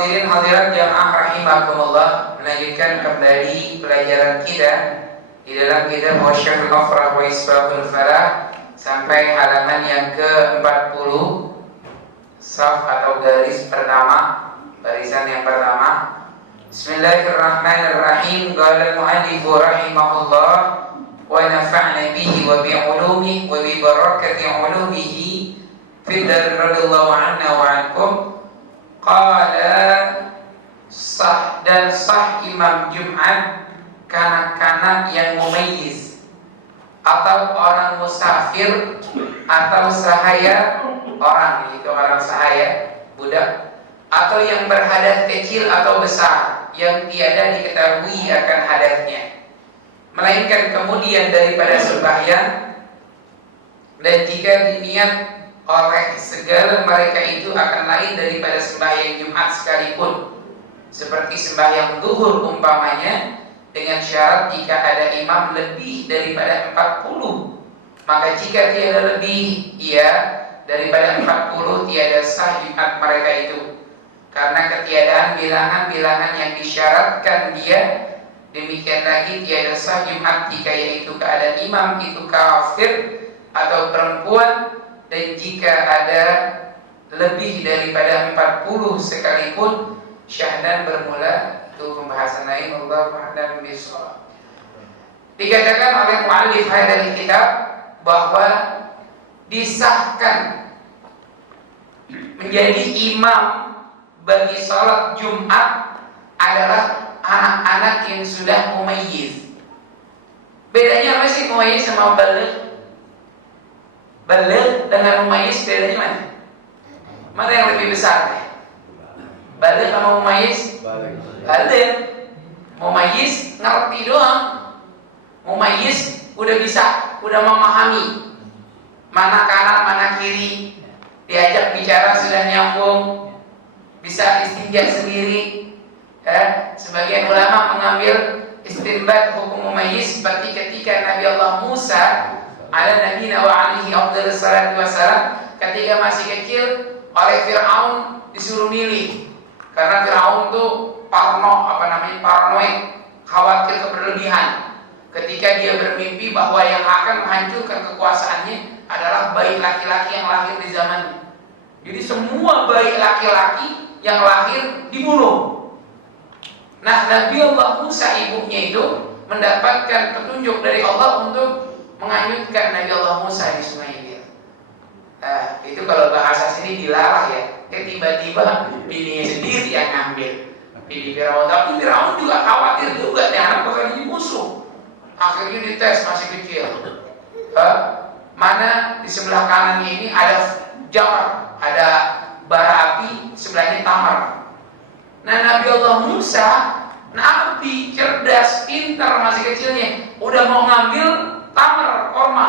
hadirin hadirat jamaah rahimakumullah, melanjutkan kembali pelajaran kita di dalam kitab Wasyahrul Afrah wa Isbahul Falah sampai halaman yang ke-40, saf atau garis pertama, barisan yang pertama. Bismillahirrahmanirrahim. Qala al-mu'allif rahimahullah wa nafa'na bihi wa bi 'ulumihi wa bi barakati 'ulumihi fi radhiyallahu anna wa ankum. Qala sah dan sah Imam Jum'at kanak-kanak yang mumayyiz atau orang musafir atau sahaya orang, itu orang sahaya budak, atau yang berhadas kecil atau besar yang tiada diketahui akan hadasnya, melainkan kemudian daripada sembahyang, dan jika diniat oleh segala mereka itu akan lain daripada sembahyang Jumat sekalipun, seperti sembahyang zuhur umpamanya, dengan syarat jika ada imam lebih daripada 40, maka jika tiada lebih daripada 40 tiada sah Jumat mereka itu, karena ketiadaan bilangan-bilangan yang disyaratkan dia. Demikian lagi tiada sah Jumat jika yaitu keadaan imam itu kafir atau perempuan, dan jika ada lebih daripada 40 sekalipun syahdan bermula. Itu pembahasan lain. Allahu a'lam bishawab. Dikatakan oleh muallif hadal kitab bahwa disahkan menjadi imam bagi salat Jumat adalah anak-anak yang sudah mumayyiz. Bedanya apa sih mumayyiz sama baligh? Baligh dengan mumayyiz bedanya mana? Mana yang lebih besar? Baligh sama mumayyiz? Baligh. Mumayyiz ngerti doang. Mumayyiz udah bisa, udah memahami mana kanan, mana kiri, diajak bicara sudah nyambung, bisa istinja sendiri. Sebagian ulama mengambil istinbat hukum mumayyiz seperti ketika Nabi Allah Musa ala nabiyina wa alihi afdhalus salatu wassalam ketika masih kecil oleh Fir'aun disuruh milih, karena Fir'aun tuh paranoid, khawatir keberlebihan ketika dia bermimpi bahwa yang akan menghancurkan kekuasaannya adalah bayi laki-laki yang lahir di zamannya. Jadi semua bayi laki-laki yang lahir dibunuh. Nah, Nabi Allah Musa ibunya itu mendapatkan petunjuk dari Allah untuk menghanyutkan Nabi Allah Musa di sungai Nil. Itu kalau bahasa sini dilarang ya. Tiba-tiba bininya sendiri yang ngambil bini Firaun. Tapi Firaun juga khawatir juga nih anak bakal jadi musuh. Akhirnya dites masih kecil. Mana di sebelah kanannya ini ada jamar, ada bara api, sebelahnya tamar. Nah, Nabi Allah Musa nabi, cerdas, pintar masih kecilnya, udah mau ngambil tamar, korma,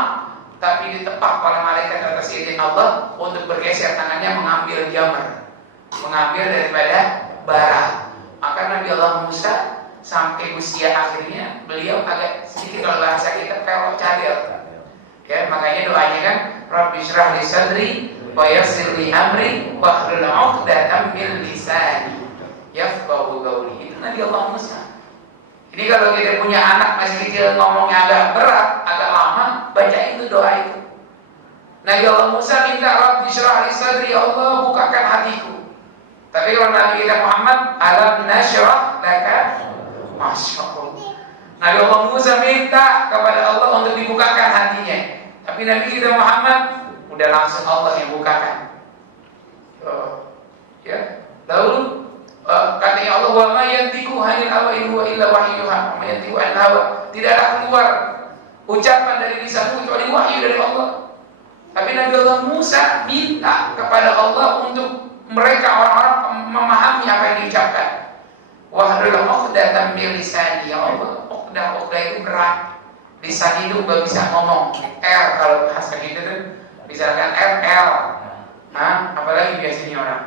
tapi ditepak oleh malaikat atas izin Allah untuk bergeser tangannya mengambil jamar, mengambil daripada bara. Maka Nabi Allah Musa sampai usia akhirnya beliau agak sedikit, kalau bahasa kita pelok cadel. Ya, makanya doanya kan Rabbi syrah li sadri wa yassir li amri wahlul 'uqdatam min lisani yafqahu qawli. Itu Nabi Allah Musa. Ini kalau kita punya anak masih kecil ngomongnya agak berat, agak lama, bacain itu doa itu. Nabi Allah Musa minta Rabbi syrah li sadri, ya Allah bukakan hatiku. Tapi kalau Nabi kita Muhammad, alam nasyrah laka, Masya Allah. Nabi Allah Musa minta kepada Allah untuk dibukakan hatinya. Tapi Nabi kita Muhammad udah langsung Allah yang bukakan. Lalu katanya Allah, wa ma yantiqu 'anil hawa in huwa illa wahyuha, wa ma yantiqu 'anil hawa, tidaklah keluar ucapan dari lisanmu kecuali wahyu dari Allah. Tapi Nabi Allah Musa minta kepada Allah untuk mereka orang-orang memahami apa yang diucapkan. Wahlul 'uqdatam min lisani, ya Allah, uqdah itu berat. Lisan itu gak bisa ngomong. R kalau bahasa gitu tuh, misalkan RL. Apalagi biasanya orang.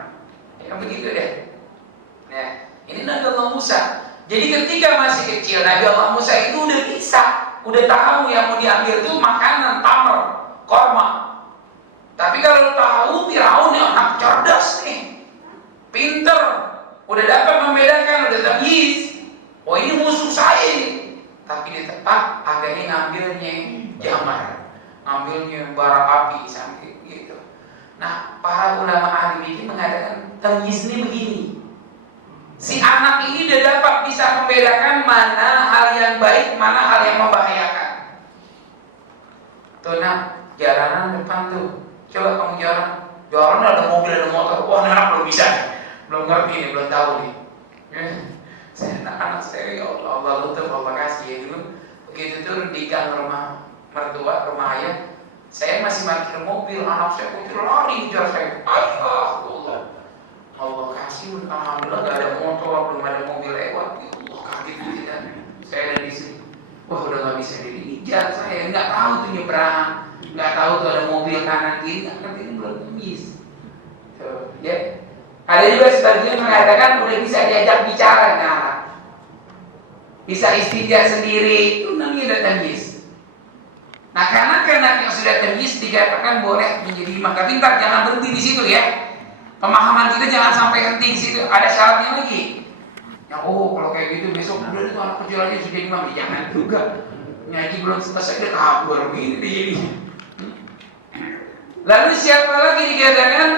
Ya begitu deh. Nah, ini Nabi Allah Musa. Jadi ketika masih kecil Nabi Allah Musa itu udah bisa, udah tahu yang mau diambil itu makanan, tamar, korma. Tapi kalau tahu Firaun yang anak cerdas nih, pinter, udah dapat membedakan, udah tamyiz. Oh ini musuh saya ini. Tapi dia tetap akhirnya ngambilnya jamar, ngambilnya bara api sampai gitu. Nah, para ulama ahli fikih mengatakan tamyiz ini begini. Si anak ini udah dapat bisa membedakan mana hal yang baik, mana hal yang membahayakan. Tuh nak, jalanan depan tuh, coba kamu jalan ada mobil ada motor, wah anak belum bisa, belum ngerti nih, belum tahu nih. Saya anak saya, ya Allah, Allah lutuf, Allah kasih ya dulu. Begitu turun di gang rumah mertua, rumah ayah, saya masih parkir mobil, anak saya kucur lari ngejar saya. Allah, Allah kasih, alhamdulillah gak ada motor, belum ada mobil lewat. Ya Allah kaget tidak. Saya ada di sini. Wah udah gak bisa dikejar saya, nggak tahu tuh nyebrang, nggak tahu tuh ada mobil kanan kiri, nggak ngerti, ini belum bisa. Ya. Ada juga sebagian mengatakan udah bisa diajak bicara dengan anak, bisa istinja sendiri, itu namanya udah tamyiz. Nah karena yang sudah tamyiz dikatakan boleh menjadi imam, tapi ntar jangan berhenti di situ ya. Pemahaman kita jangan sampai henti di situ. Ada syaratnya lagi. Ya kalau kayak gitu besok udah itu anak kecil aja sudah imam, jangan juga. Ngaji belum selesai dia kabur begini jadi. Lalu siapa lagi dikatakan?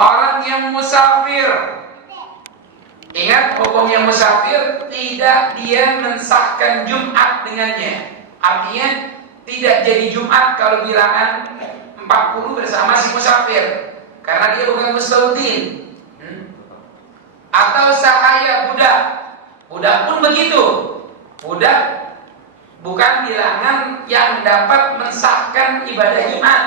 Orang yang musafir. Ingat hukumnya musafir, tidak dia mensahkan Jumat dengannya. Artinya tidak jadi Jumat kalau bilangan 40 bersama si musafir, karena dia bukan mustautin. Atau sahaya budak pun begitu. Budak bukan bilangan yang dapat mensahkan ibadah Jumat.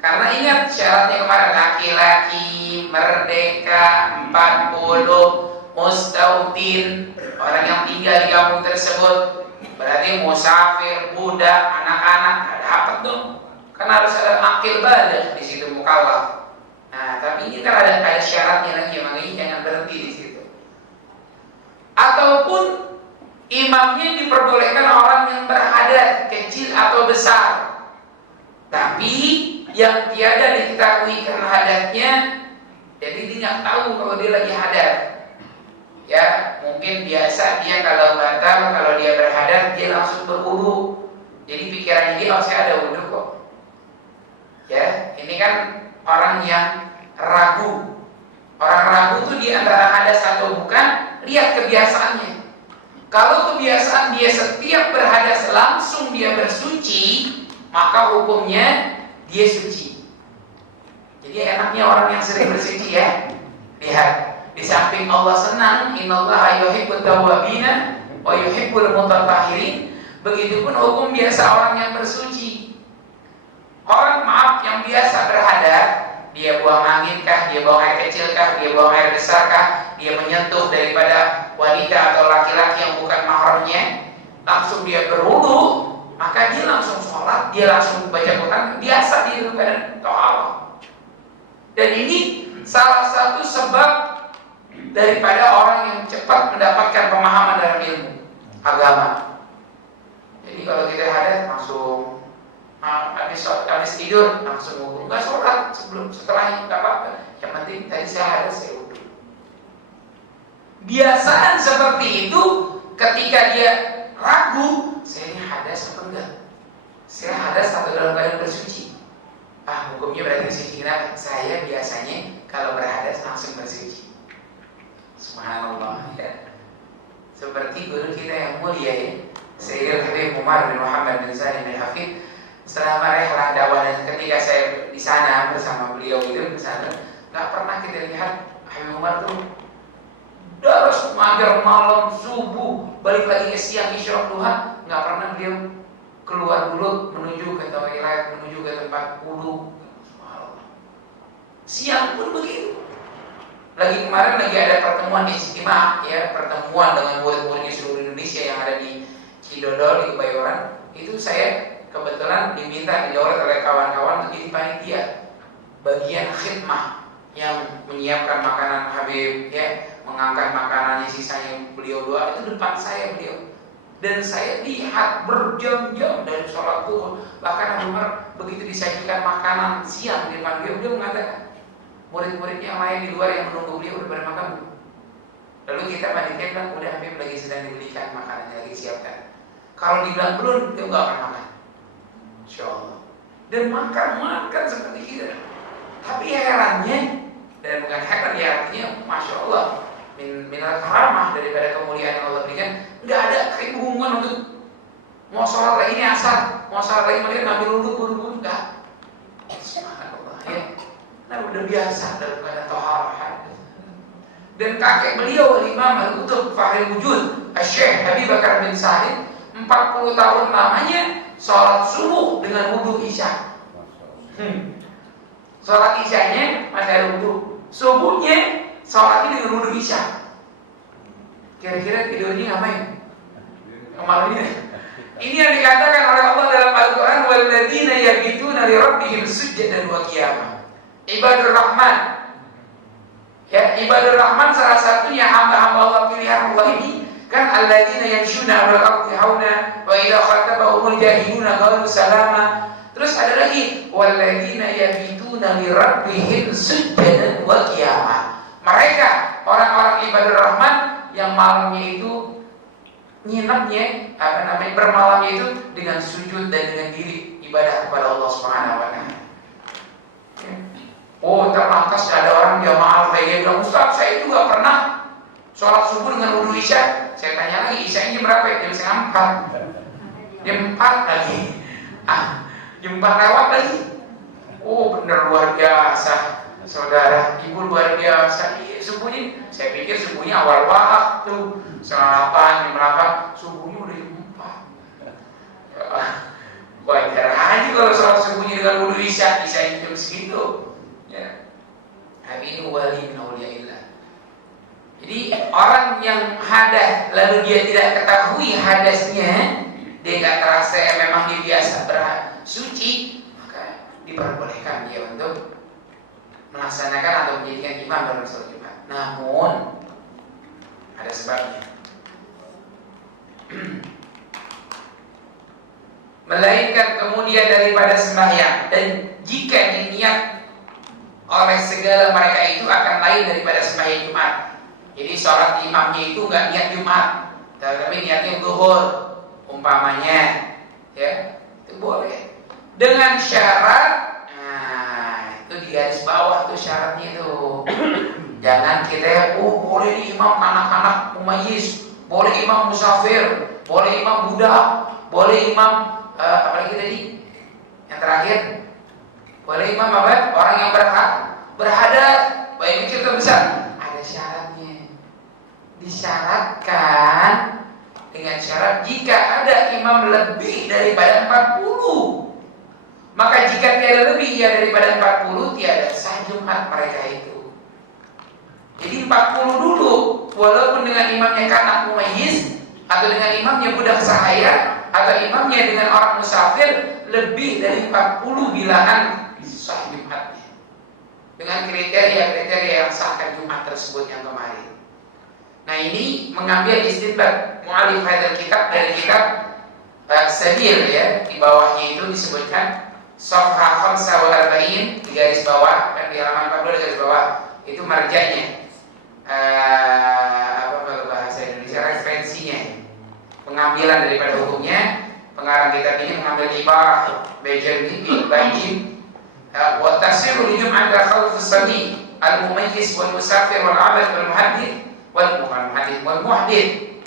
Karena ingat syaratnya kemarin, laki-laki merdeka 40, mustautin orang yang tinggal di kampung tersebut, berarti musafir, budak, anak-anak nggak dapat dong. Kan harus ada akil baligh di situ, mukallaf. Nah, tapi ini kan ada syaratnya lagi, makanya jangan berhenti di situ. Ataupun imamnya diperbolehkan orang yang berhadas, kecil atau besar, tapi yang tiada diketahui karena hadatnya, jadi dia nggak tahu kalau dia lagi hadat. Ya, mungkin biasa dia kalau batal, kalau dia berhadat dia langsung berwudu. Jadi pikirannya dia, saya ada wudu kok. Ya, ini kan orang yang ragu. Orang ragu tuh di antara hadas atau bukan, lihat kebiasaannya. Kalau kebiasaan dia setiap berhadas langsung dia bersuci, maka hukumnya dia suci. Jadi enaknya orang yang sering bersuci ya. Lihat, di samping Allah senang, innallaha yuhibbut tawwabina wa yuhibbul mutatahhirin, begitupun hukum biasa orang yang bersuci. Orang yang biasa berhadas, dia buang angin kah, dia buang air kecil kah, dia buang air besar kah, dia menyentuh daripada wanita atau laki-laki yang bukan mahramnya, langsung dia berwudu, maka dia langsung sholat, dia langsung baca Quran, biasa dia keadaan taat. Dan ini salah satu sebab daripada orang yang cepat mendapatkan pemahaman dalam ilmu agama. Jadi kalau kita hadas langsung habis tidur langsung wudu, nggak sholat setelahnya nggak apa-apa. Yang penting tadi saya hadas, saya wudu. Biasaan seperti itu ketika dia ragu, saya ini hadas atau enggak? Saya hadas atau dalam keadaan bersuci? Hukumnya berarti suci. Kenapa? Saya biasanya kalau berhadas langsung bersuci. Subhanallah ya. Seperti guru kita yang mulia ya, Sayyidul Habib Umar bin Muhammad bin Salim bin Hafid, selama rehlah dakwah dan ketika saya di sana bersama beliau itu bersama, nggak pernah kita lihat Habib Umar tuh daras mager malam subuh balik lagi ke siang isya duha, nggak pernah beliau keluar dulu menuju ke toilet, menuju ke tempat wudu. Siang pun begitu. Lagi kemarin lagi ada pertemuan istimewa ya, pertemuan dengan murid-murid di seluruh Indonesia yang ada di Cidodol di Kebayoran. Itu saya kebetulan diminta didorong oleh kawan-kawan untuk jadi panitia bagian khidmah yang menyiapkan makanan Habib ya, mengangkat makanannya sisanya beliau doa, itu depan saya beliau. Dan saya lihat berjam-jam dari sholat zuhur, bahkan Umar begitu disajikan makanan siang di depan beliau, beliau mengatakan murid-murid yang lain di luar yang menunggu beliau udah pada makan. Lalu kita panitia bilang, udah Habib lagi sedang dibelikan makanannya, lagi siapkan. Kalau dibilang belum, dia nggak akan makan. Insya Allah. Dan makan seperti kita. Tapi herannya, dan bukan heran ya, artinya Masya Allah, minal karamah, daripada kemuliaan yang Allah berikan, nggak ada keinginan untuk mau sholat lagi ini asar, mau sholat lagi maghrib ngambil wudhu buru-buru, enggak. Subhanallah ya. Nah udah biasa dalam keadaan taharah. Dan kakek beliau Imam Al-Qutb Fahri Wujud Syekh Habib Bakar bin Said 40 tahun lamanya sholat subuh dengan wudhu isya. Sholat isyanya masih ada wudhu, subuhnya sholatnya dengan wudhu isya. Kira-kira video ini ngapain? Malam ini. Ini yang dikatakan oleh Allah dalam Al-Quran, walladzina yabituna li rabbihim sujjadan wa qiyamah. Ibadur Rahman. Ya, ibadur Rahman salah satunya hamba-hamba Allah pilihan Allah ini kan alladzina yamshuna 'alal ardi hauna wa idza khatabahumul jahiluna qalu salama. Terus ada lagi walladzina yabituna li rabbihim sujjadan wa qiyamah. Mereka orang-orang ibadur Rahman yang malamnya itu nginapnya bermalamnya itu dengan sujud dan dengan diri ibadah kepada Allah Subhanahu wa taala. Oh, terlantas ada orang jamaah kayak bilang, Ustaz, saya juga pernah sholat subuh dengan wudhu isya. Saya tanya lagi, isyanya berapa? Jam setengah 4. Jam 4 lagi. Jam 4 lewat lagi. Oh, bener luar biasa. Saudara, ibu luar biasa. Subuhnya, saya pikir subuhnya awal waktu. Sarapan, jam berapa? Subuhnya udah jam 4. Wajar aja kalau sholat subuhnya dengan wudhu isya jam segitu. Ya. Ini wali min auliyaillah. Jadi orang yang hadas lalu dia tidak ketahui hadasnya, dia nggak terasa memang dia biasa bersuci, maka diperbolehkan dia untuk melaksanakan atau menjadikan imam dalam sholat Jumat. Namun ada sebabnya. Melainkan kemudian daripada sembahyang, dan jika diniat oleh segala mereka itu akan lain daripada sembahyang Jumat. Jadi sholat imamnya itu nggak niat Jumat, tapi niatnya zuhur umpamanya, ya itu boleh. Dengan syarat, itu di garis bawah tuh syaratnya itu. Jangan kita boleh imam anak-anak mumayyiz, boleh imam musafir, boleh imam budak, boleh imam apalagi tadi yang terakhir, boleh imam apa? Orang yang berhadas, baik kecil atau besar. Ada syaratnya. Disyaratkan dengan syarat jika ada imam lebih daripada 40. Maka jika tiada lebih daripada 40, tiada sah Jumat mereka itu. Jadi 40 dulu, walaupun dengan imamnya kanak mumayyiz, atau dengan imamnya budak sahaya, atau imamnya dengan orang musafir, lebih dari 40 bilangan sah Jumatnya. Dengan kriteria-kriteria yang sahkan Jumat tersebut yang kemarin. Nah ini mengambil istidlal mu'alif hadzal kitab dari kitab Sabil ya, di bawahnya itu disebutkan Safha 45 di garis bawah, kan di halaman 42 di garis bawah itu marjanya. Apa bahasa Indonesia, referensinya, pengambilan daripada hukumnya. Pengarang kitab ini mengambil ibarah Bajarni bin Bajim wa tasiru al-jum'ah ala khalf as-sabi al-mumayyiz wal musafir wal 'abad wal muhaddith wal muhaddith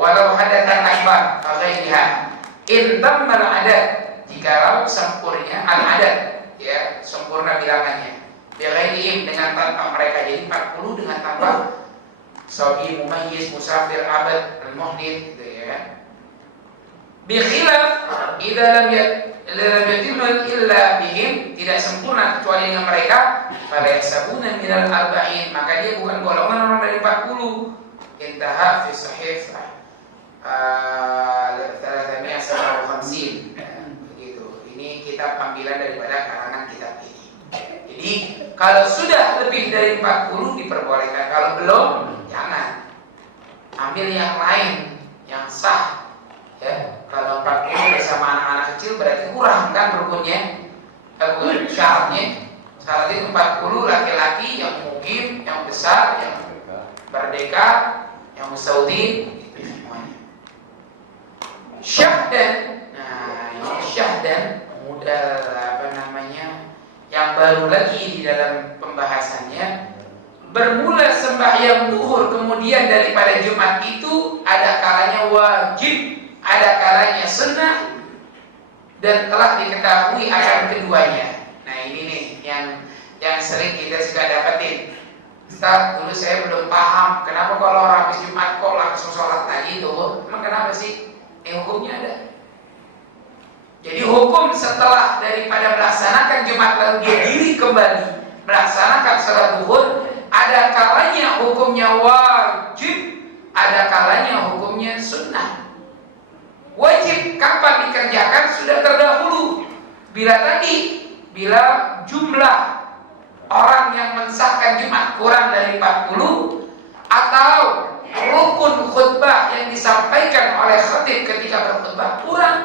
walau hadatsan akbar ghairiha in tamma al-'adad, jika sempurna al-'adad ya sempurna bilangannya bighairihim dengan tanpa mereka, jadi 40 dengan tanpa sabi, mumayyiz, musafir, 'abad, al-muhaddith gitu ya. Bi khilaf idza lam yatimma illa bihim, tidak sempurna kecuali dengan mereka, fala yasabuna minal arba'in, maka dia bukan golongan orang dari 40. Intaha fi sahih 350 begitu. Ini kitab panggilan daripada karangan kitab ini. Jadi kalau sudah lebih dari 40 diperbolehkan, kalau belum jangan. Ambil yang lain yang sah. Ya, kalau 40 bersama anak-anak kecil berarti kurang kan rukunnya, syaratnya. Syaratnya 40 laki-laki yang mungkin, yang besar, yang merdeka, yang Saudi, itu semuanya. Syahdan, nah ini syahdan, modal yang baru lagi di dalam pembahasannya. Bermula sembahyang duhur kemudian daripada Jumat itu ada kalanya wajib, ada kalanya sunnah, dan telah diketahui akan keduanya. Nah ini nih yang sering kita suka dapetin. Ustaz, dulu saya belum paham kenapa kalau orang habis Jumat kok langsung sholat lagi duhur. Emang kenapa sih? Hukumnya ada. Jadi hukum setelah daripada melaksanakan Jumat lalu dia diri kembali melaksanakan sholat duhur, ada kalanya hukumnya wajib, ada kalanya hukumnya sunnah. Wajib kapan dikerjakan sudah terdahulu. Bila jumlah orang yang mensahkan Jumat kurang dari 40, atau rukun khutbah yang disampaikan oleh khatib ketika berkhutbah kurang.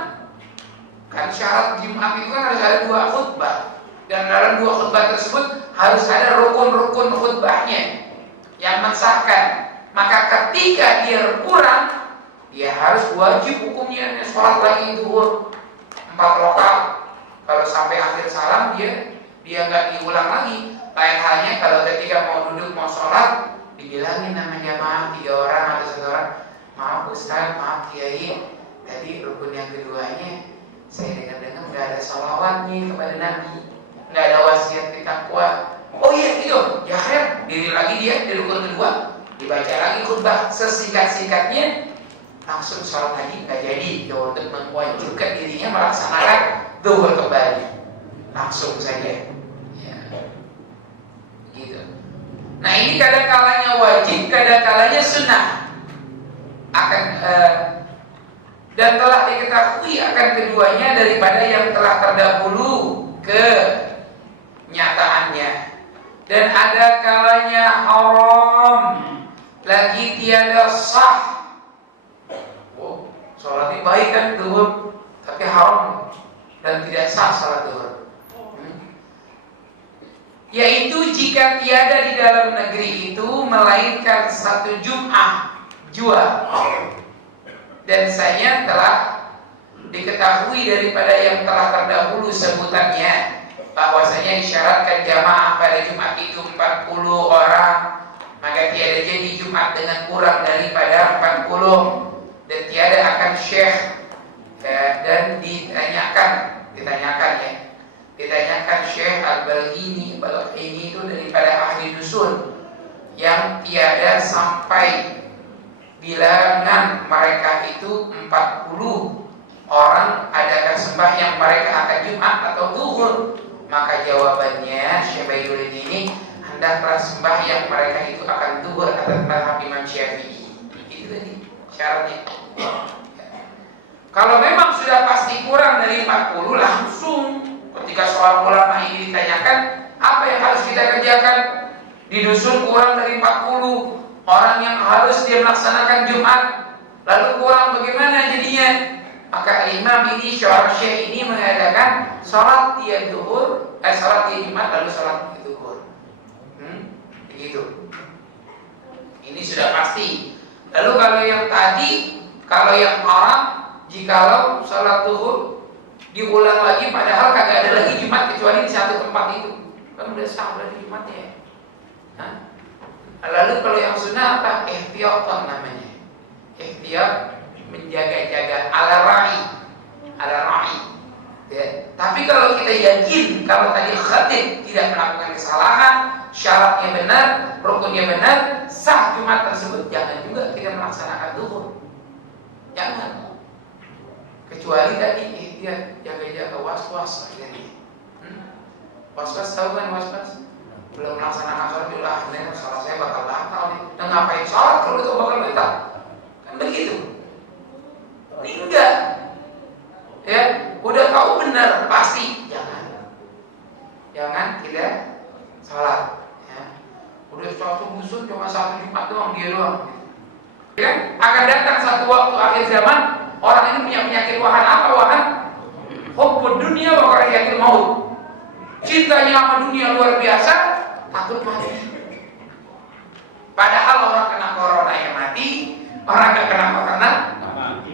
Kan syarat Jumat itu kan harus ada 2 khutbah, dan dalam 2 khutbah tersebut harus ada rukun-rukun khutbahnya yang mensahkan. Maka ketika dia kurang, dia harus wajib hukumnya sholat lagi zuhur 4 rakaat. Kalau sampai akhir salam dia nggak diulang lagi. Lain halnya kalau ketika mau duduk mau sholat, dibilangin nama jamaah 3 orang atau 1 orang, maaf Ustaz, maaf Kiai, tadi rukun yang keduanya saya dengar-dengar nggak ada salawatnya kepada Nabi, nggak ada wasiat takwa. Oh iya gitu, ya kan, diri lagi dia di rukun kedua, dibaca lagi khutbah sesingkat-singkatnya, langsung sholat lagi nggak jadi. Untuk mewajibkan dirinya melaksanakan zuhur kembali, langsung saja. Ya, gitu. Nah ini kadang-kalanya wajib, kadang-kalanya sunnah. Dan telah diketahui akan keduanya daripada yang telah terdahulu kenyataannya. Dan ada kalanya haram, lagi tiada sah. Oh, sholat ini baik kan zuhur, tapi haram dan tidak sah salat zuhur. Yaitu jika tiada di dalam negeri itu melainkan 1 Jum'ah jua. Dan saya telah diketahui daripada yang telah terdahulu sebutannya, bahwasanya disyaratkan jamaah pada Jumat itu 40 orang, maka tiada jadi Jumat dengan kurang daripada 40, dan tiada akan syekh. Dan ditanyakan Syekh Al-Balghini itu daripada ahli dusun, yang tiada sampai bilangan mereka itu 40 orang, adakah sembahyang mereka akan Jumat atau zuhur? Maka jawabannya Syekh Bayrudin ini, hendaklah sembahyang mereka itu akan zuhur atas mazhab Imam Syafi'i. Itu tadi syaratnya. Kalau memang sudah pasti kurang dari 40, langsung ketika seorang ulama ini ditanyakan, apa yang harus kita kerjakan? Di dusun kurang dari 40 orang yang harus dia melaksanakan Jumat, lalu kurang bagaimana jadinya? Maka imam ini, Syekh ini mengatakan sholat dia zuhur, sholat dia Jumat lalu sholat dia zuhur. Begitu. Ini sudah pasti. Lalu kalau yang tadi, kalau yang haram, jikalau sholat zuhur diulang lagi, padahal kagak ada lagi Jumat kecuali di 1 tempat itu, kan udah sah berarti Jumatnya. Lalu kalau yang sunnah apa? Ihtiyatan namanya. Ihtiyat, menjaga-jaga, ala ra'i. Ya. Tapi kalau kita yakin kalau tadi khatib tidak melakukan kesalahan, syaratnya benar, rukunnya benar, sah Jumat tersebut, jangan juga kita melaksanakan zuhur. Jangan. Kecuali tadi ihtiyat, jaga-jaga, was-was akhirnya. Was-was, tahu kan was-was? Belum melaksanakan sholat dulu, sholat saya bakal batal nih. Dan ngapain sholat kalau itu bakal batal? Kan begitu. Ini enggak. Ya, udah tahu benar pasti, jangan tidak sholat. Ya. Udah suatu musuh cuma 1 Jumat doang, dia doang. Ya, akan datang satu waktu akhir zaman, orang ini punya penyakit wahan apa? Wahan hubbud dunia wa karahiyatul maut. Cintanya sama dunia luar biasa, takut mati. Padahal orang kena corona yang mati, orang nggak kena corona,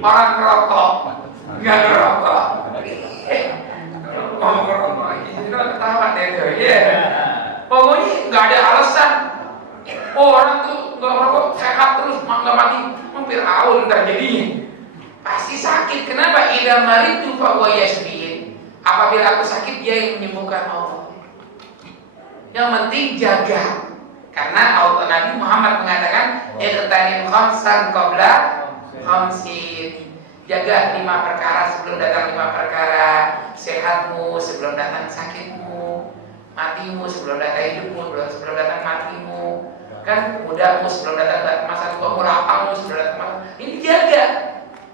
orang ngerokok, nggak ngerokok. Ngomong ngerokok, itu ketawa deh tuh, ya. Pokoknya nggak ada alasan. Oh, orang tuh nggak ngerokok sehat terus, nggak mati, hampir awal ntar jadinya. Pasti sakit. Kenapa? Idza maritu fa huwa yashfin. Apabila aku sakit, dia yang menyembuhkan Allah. Yang penting jaga. Karena Allah Nabi Muhammad mengatakan iqtanim khamsan qabla khamsin. Jaga 5 perkara sebelum datang 5 perkara. Sehatmu sebelum datang sakitmu, matimu sebelum datang hidupmu, sebelum datang matimu, kan mudamu sebelum datang masa tuamu, lapangmu sebelum datang masa. Ini jaga.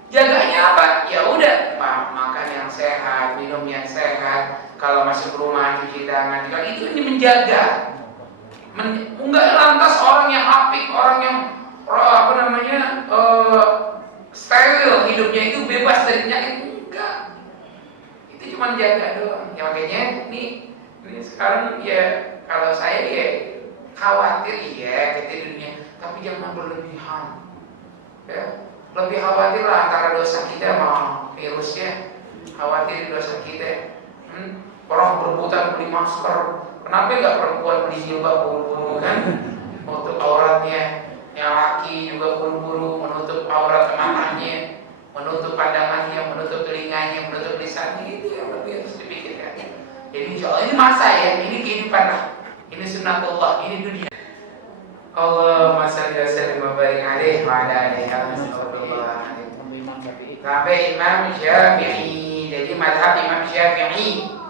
Jaganya apa? Ya udah, makan yang sehat, minum yang sehat. Kalau masuk rumah cuci tangan, itu ini menjaga. Enggak lantas orang yang apik, orang yang steril hidupnya itu bebas dari penyakit. Enggak. Itu cuma jaga doang. Ya makanya ini sekarang ya kalau saya ya khawatir ya kita dunia, tapi jangan berlebihan. Ya, lebih khawatir lah antara dosa kita sama virusnya. Khawatir dosa kita. Orang berebutan beli masker. Kenapa nggak perempuan beli jilbab buru-buru kan? Menutup auratnya. Yang laki juga buru-buru menutup aurat matanya, menutup pandangannya, menutup telinganya, menutup lisannya. Itu yang lebih harus dipikirkan. Jadi insya Allah ini masa ya, ini kehidupan lah. Ini sunnatullah, ini dunia. Allahumma shalli wa sallim wa barik alaihi wa ala alihi wa sahbihi. Sampai Imam Syafi'i. Jadi mazhab Imam Syafi'i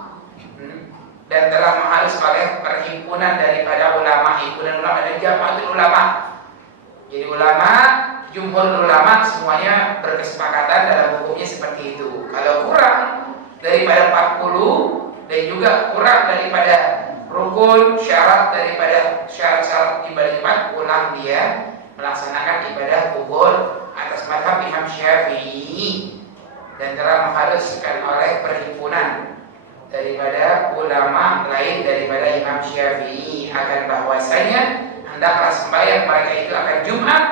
dan telah mengharus oleh perhimpunan daripada ulama, himpunan ulama dan jamaatul ulama. Jadi ulama, jumhur ulama semuanya berkesepakatan dalam hukumnya seperti itu. Kalau kurang daripada 40 dan juga kurang daripada rukun syarat daripada syarat-syarat ibadah Jumat, ulang dia melaksanakan ibadah kubur atas mazhab Imam Syafi'i dan telah mengharuskan oleh perhimpunan daripada ulama lain daripada Imam Syafi'i akan bahwasanya hendaklah sembahyang mereka itu akan Jumat,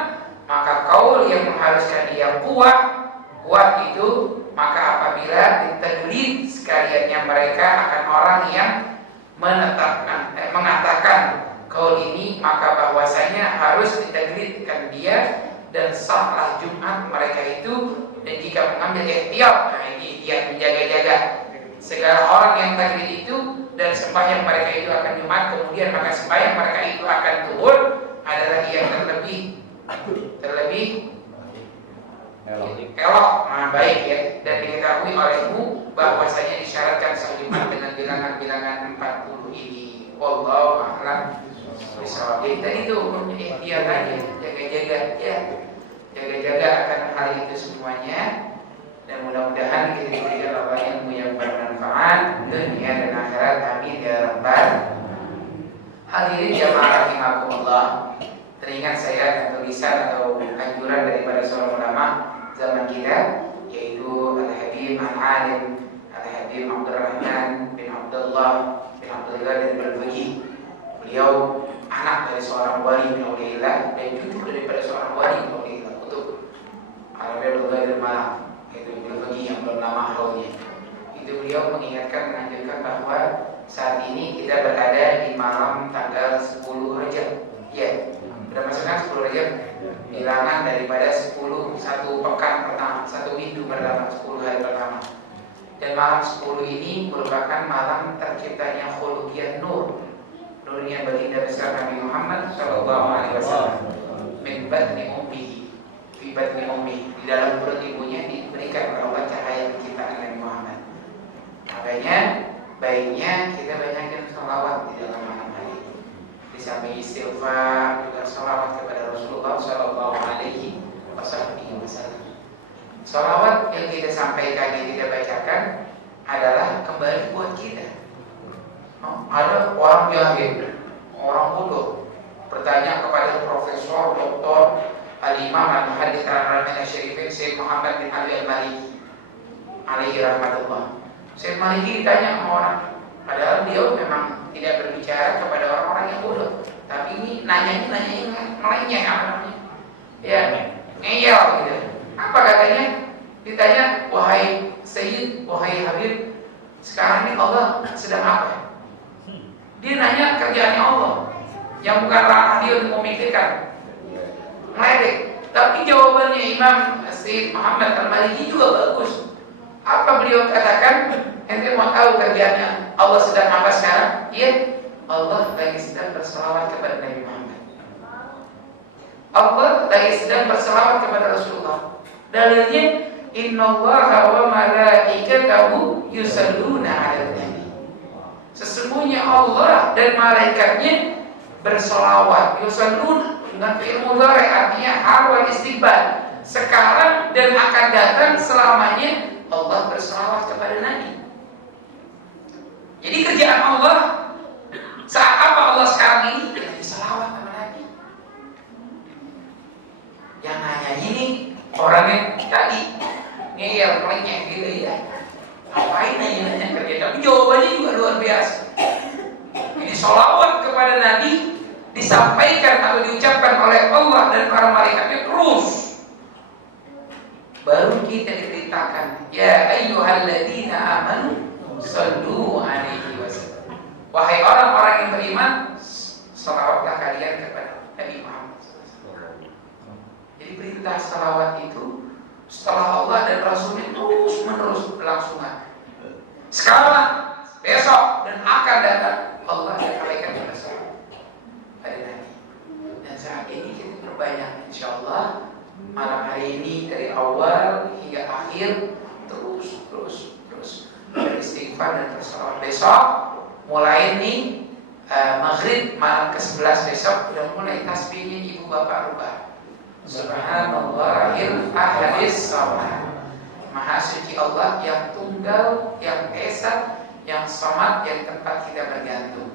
maka kaul yang mengharuskan dia kuat itu, maka apabila ditaklid sekaliannya mereka akan orang yang mengatakan kaul ini, maka bahwasanya harus ditaklidkan dia dan sahlah Jumat mereka itu. Dan jika mengambil ihtiyat, nah ini ihtiyat menjaga-jaga segala orang yang taklid itu dan sembahyang mereka itu akan Jumat, kemudian maka sembahyang mereka itu akan tuhur adalah yang terlebih elok, baik ya, dan diketahui olehmu bahwasanya disyaratkan sholat Jumat dengan bilangan-bilangan 40 ini. Wallahu a'lam bishawab. Jadi tadi itu ikhtiar tadi, jaga-jaga ya, jaga-jaga akan hal itu semuanya. Dan mudah-mudahan kita diberikan Allah ilmu yang bermanfaat dunia dan akhirat. Amin ya rabbal. Hadirin jamaah rahimakumullah. Teringat saya akan tulisan atau anjuran daripada seorang ulama zaman kita, yaitu Al-Habib Al-Alim Al-Habib Abdurrahman bin Abdullah bin Abdul Qadir Al-Faqih. Beliau anak dari seorang wali bin Auliyaillah dan cucu daripada seorang wali bin Auliyaillah, Kutub Al-Habib Abdul Qadir Malam, itu Al-Faqih yang bernama Haulnya. Itu beliau mengingatkan, menganjurkan bahwa saat ini kita berada di malam tanggal 10 Rajab. Ya, sudah masukkan 10 Rajab, bilangan daripada 10 satu pekan pertama, satu minggu pertama, 10 hari pertama. Dan malam 10 ini merupakan malam terciptanya khuluqiyah nur, nurnya baginda besar Nabi Muhammad sallallahu alaihi wasallam. Min batni ummihi, fi batni ummihi, di dalam perut ibunya diberikan oleh Allah cahaya penciptaan Nabi Muhammad. Makanya baiknya kita banyakkan sholawat di dalam malam hari. Di samping istighfar juga sholawat kepada Rasulullah sallallahu alaihi wasallam. Sholawat yang kita sampaikan, yang kita bacakan adalah kembali buat kita. Ada orang jahil, orang bodoh bertanya kepada Profesor Dr. Al-Imam Al-Muhaddits Al-Haramain Asy-Syarifin Syekh Muhammad bin Ali Al-Maliki alaihi rahmatullah. Syekh Maliki ditanya sama orang, padahal dia memang tidak berbicara kepada orang-orang yang bodoh. loh. Tapi ini nanya melenyek apa namanya? Ya, ngeyel gitu. Apa katanya? Ditanya, wahai Sayyid, wahai Habib, sekarang ini Allah sedang apa? Dia nanya kerjaannya Allah, yang bukan ranah dia untuk memikirkan. Meledek. Tapi jawabannya Imam Sayyid Muhammad Al-Maliki juga bagus. Apa beliau katakan? Ente mau tahu kerjaannya Allah sedang apa sekarang? Iya, Allah lagi sedang berselawat kepada Nabi Muhammad. Allah lagi sedang berselawat kepada Rasulullah. Dalilnya, Innallaha wa malaikatahu yusalluna 'alan nabi. Sesungguhnya Allah dan malaikatnya berselawat. Yusalluna dengan fi'il mudhari, artinya hal wal istiqbal. Sekarang dan akan datang selamanya Allah berselawat kepada Nabi. Jadi kerjaan Allah saat apa Allah sekarang ini? Kita berselawat kepada Nabi. Yang nanya ini orangnya tadi ngeyel, melenyek gitu ya. Ngapain nanya kerja? Tapi jawabannya juga luar biasa. Ini sholawat kepada Nabi disampaikan atau diucapkan oleh Allah dan para malaikatnya terus. Baru kita diberitakan, ya ayyuhalladzina amanu sallu alaihi wasallam. Wahai orang-orang yang beriman, sholawatlah kalian kepada Nabi Muhammad. Jadi perintah sholawat itu setelah Allah dan Rasulnya terus menerus berlangsungan. Sekarang, besok dan akan datang Allah dan malaikatnya bersalawat pada Nabi. Dan saat ini kita perbanyak, insyaallah malam hari ini dari awal hingga akhir terus beristighfar dan bersalawat. Besok mulai nih maghrib malam ke-11 besok udah mulai tasbihnya ibu bapak rubah. Subhanallahil ahadis samad. Maha suci Allah yang tunggal, yang esa, yang samad, yang tempat kita bergantung.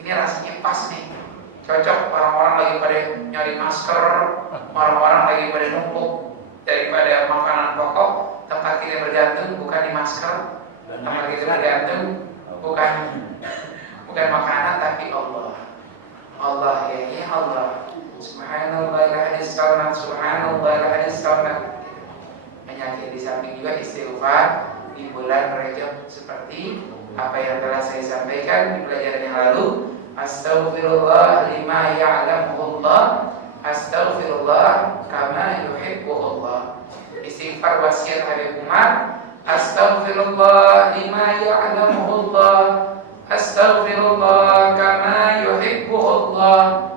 Ini rasanya pas nih. Cocok orang-orang lagi pada nyari masker, orang-orang lagi pada numpuk daripada makanan pokok. Tempat kita bergantung bukan di masker, tempat kita bergantung bukan makanan tapi Allah. Allah ya Allah. Subhanallah hadis saumat, subhanallah hadis saumat. Menyakit di samping juga istighfar di bulan Rajab seperti apa yang telah saya sampaikan di pelajaran yang lalu. Astaghfirullah lima ya'lamuhullah, astaghfirullah kama yuhibbuhullah. Istighfar wasiat Habib Umar. Astaghfirullah lima ya'lamuhullah, astaghfirullah kama yuhibbuhullah.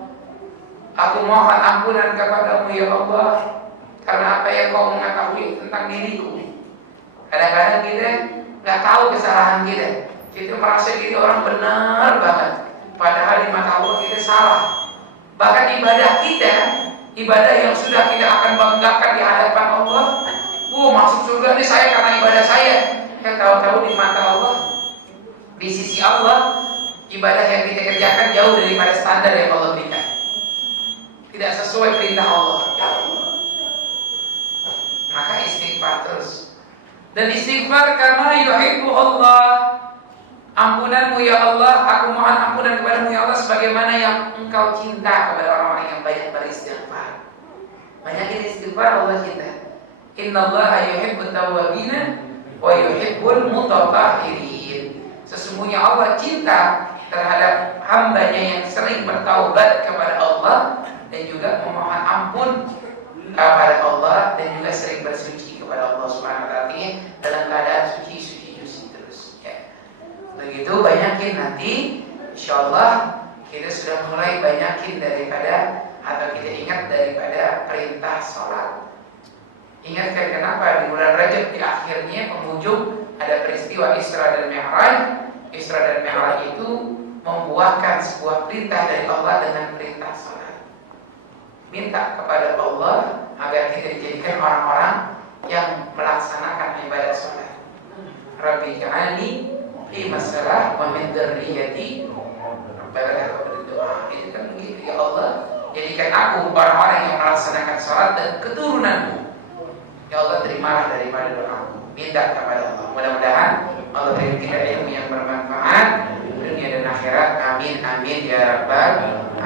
Aku mohon ampunan kepadamu ya Allah karena apa yang kau mengetahui tentang diriku. Kadang-kadang kita nggak tahu kesalahan kita. Kita merasa diri orang benar banget, padahal di mata Allah kita salah. Bahkan ibadah kita, ibadah yang sudah kita akan banggakan di hadapan Allah, masuk surga nih saya karena ibadah saya. Yang tahu-tahu di mata Allah, di sisi Allah, ibadah yang kita kerjakan jauh daripada standar yang Allah berikan. Tidak sesuai perintah Allah. Maka istighfar terus. Dan istighfar kama yuhibbu Allah. Ampunanmu ya Allah, aku mohon ampunan kepadamu ya Allah sebagaimana yang engkau cinta kepada orang-orang yang banyak beristighfar. Banyakin istighfar Allah cinta. Innallaha yuhibbut tawwabina wa yuhibbul mutatahhirin. Sesungguhnya Allah cinta terhadap hambanya yang sering bertaubat kepada Allah dan juga memohon ampun kepada Allah dan juga sering bersuci kepada Allah Subhanahu wa taala dalam keadaan suci terus ya. Begitu banyakin nanti insyaallah kita sudah mulai banyakin daripada atau kita ingat daripada perintah salat. Ingatkan kenapa di bulan Rajab di akhirnya penghujung ada peristiwa Isra dan Mi'raj. Isra dan Mi'raj itu membuahkan sebuah perintah dari Allah dengan perintah salat. Minta kepada Allah agar kita dijadikan orang-orang yang melaksanakan ibadah salat. Rabbi ja'alni muqimas shalah wa min dzurriyyati rabbana berdoa. Itu kan begitu ya Allah, jadikan aku orang-orang yang melaksanakan salat dan keturunanmu. Ya Allah terimalah daripada doaku. Minta kepada Allah. Mudah-mudahan Allah beri kita ilmu yang bermanfaat dunia dan akhirat. Amin amin ya rabbal